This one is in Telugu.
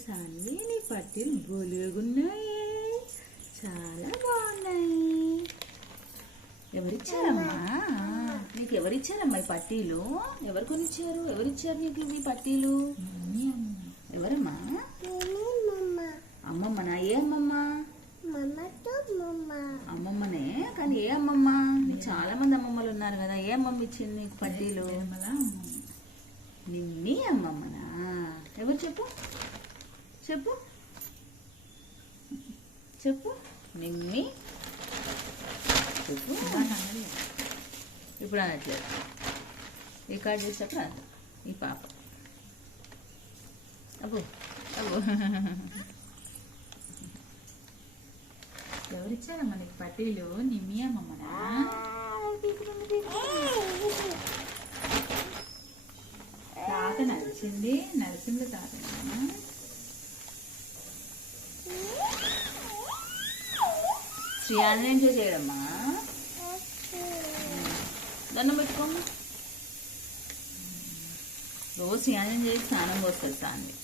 సాన్వి నీ పట్టీలు బోలేగున్నాయి, చాలా బాగున్నాయి. ఎవరిచ్చారమ్మా నీకు? ఎవరిచ్చారమ్మా ఈ పట్టీలు? ఎవరు కొనిచ్చారు? ఎవరిచ్చారు నీకు ఈ పట్టీలు? ఎవరమ్మా? అమ్మమ్మనా? ఏ అమ్మమ్మ? అమ్మమ్మనే, కానీ ఏ అమ్మమ్మ? నీకు చాలా మంది అమ్మమ్మలు ఉన్నారు కదా, ఏ అమ్మమ్మ ఇచ్చింది నీకు పట్టీలు? నిమ్మి అమ్మమ్మనా? ఎవరు చెప్పు చెప్పు చెప్పు. నిమ్మి చెప్పు. ఇప్పుడు అనట్లేదు, రికార్డ్ చేసేటప్పుడు అన్న ఈ పాప. అబ్బో అబ్బో, ఎవరిచ్చారమ్మా నీకు పట్టీలు? నిమ్మి అమ్మమ్మనా? తాత నడిచింది, నరసింహ తాతనా? శ్రీ ఆంజనేయం చేసేయడమ్మా. దండం పెట్టుకోమ్మా. రోజు శ్రీ ఆంజనేయం చేసి స్నానం పోస్తుంది సాన్వి.